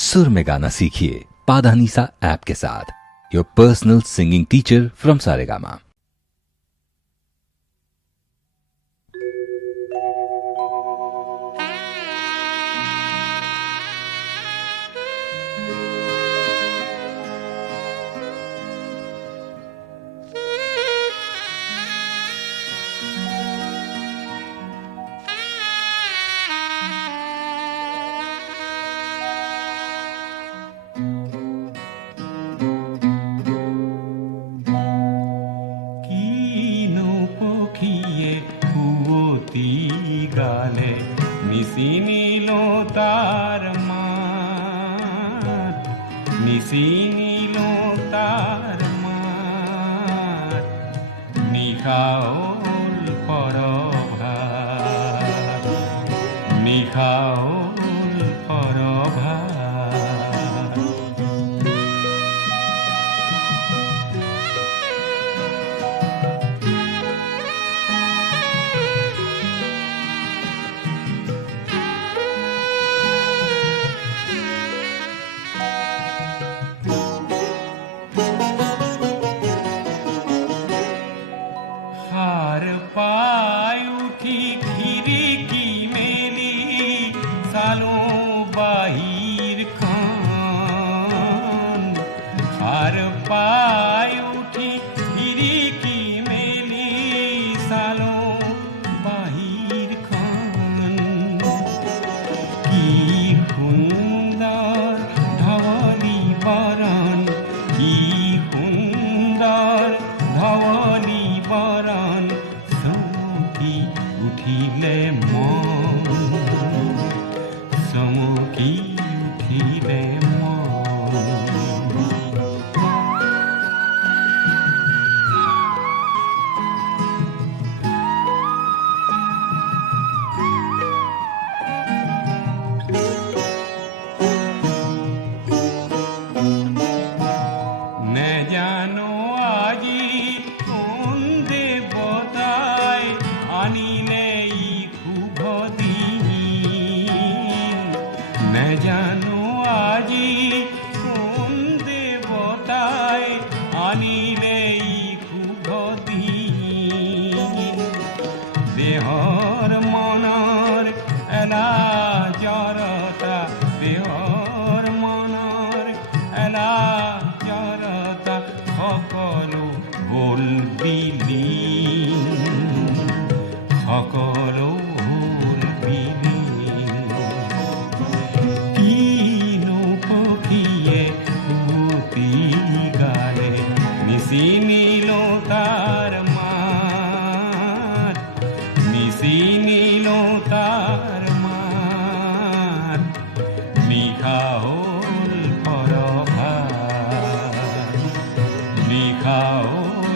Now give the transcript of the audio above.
सुर में गाना सीखिए पाधानीसा ऐप के साथ। Your personal singing teacher from Saregama. গালে নিশি নীল তার মাঠ, নিশি নীল তার মাঠ, নিশাওল পরভাত, নিশাওল পরভাত। পায় উঠি খিড়কি মেলি সালো বাহির খান, আর পায় উঠি খিড়কি মেলি সালো বাহির খান। কি সুন্দর ধবলি বরণ, কি সুন্দর ধবলি বরণ, চমকি উঠিলে মন, চমকি উঠিলে মন। নে জানো আজি কোন দেবতায় আনিলে এই শুভ দিন, নে জানো আজি কোন দেবতায় আনিলে এই শুভ দিন। দেহর মনৰ এলা জড়তা, দেহৰ মনৰ এলা জড়তা, সকলো হ'ল বিলীন, সকলো হ'ল বিলীন। কিনো পক্ষীয়ে উটি গালে নিশি নীল তাৰ মাঠ, নিশি নীল তাৰ মাঠ, নিশা হ'ল পৰভাত, নিশা হ'ল